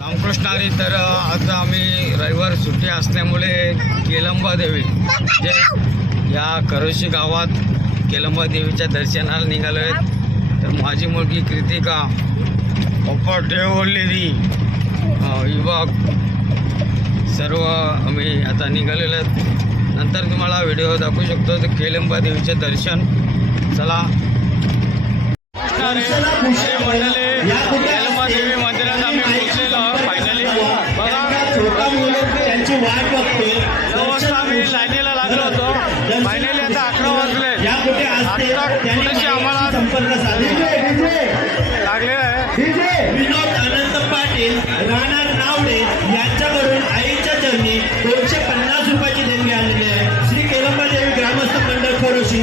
रामकृष्णाने तर आज आम्ही रविवार सुट्टी असल्यामुळे केलंबा देवी जे या करोशी गावात केलंबा देवीच्या दर्शनाला निघालो आहेत. तर माझी मुलगी कृतिका पप्पा ठेवलेली युवक सर्व आम्ही आता निघालेलो आहेत. नंतर तुम्हाला व्हिडिओ दाखवू शकतो तर केलंबा देवीचे दर्शन चला. छोटा मुलं त्यांची वाट बघते लाईनीला लागलो होतो. फायनली आता अकरा वाजले. या कुठे असते आता त्यांनी थोडेसे आम्हाला संपर्क साधला. लागले आहे. विनोद अनंत पाटील राहणार नावडे यांच्याकडून आईच्या चरणी दोनशे पन्नास रुपयाची देणगी आलेली आहे. श्री केलंबा देवी ग्रामस्थ मंडळ खरोशी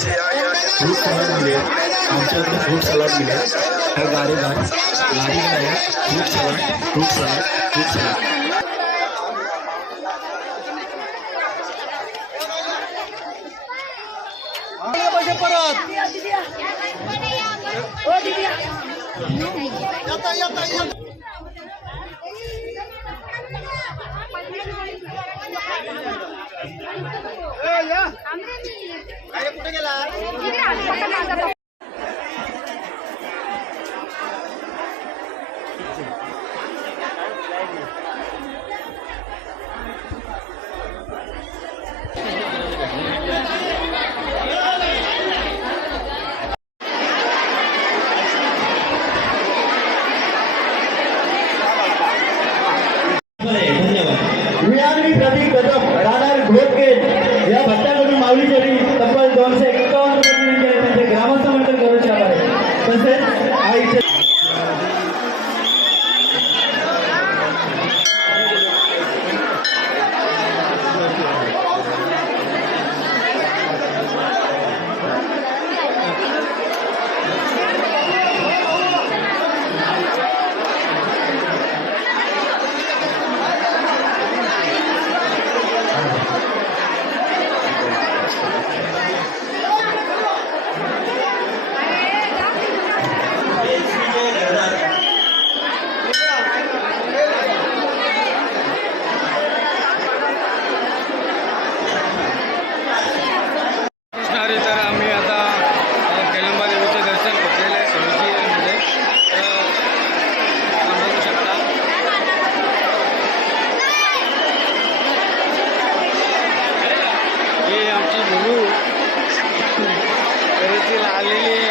फ्रूट सलाड मिळेल आमच्याकडे फ्रूट सलाड मिळेल हा गाडी गाडी गाडी आहे fruit salad fruit salad fruit salad casa. आलेली.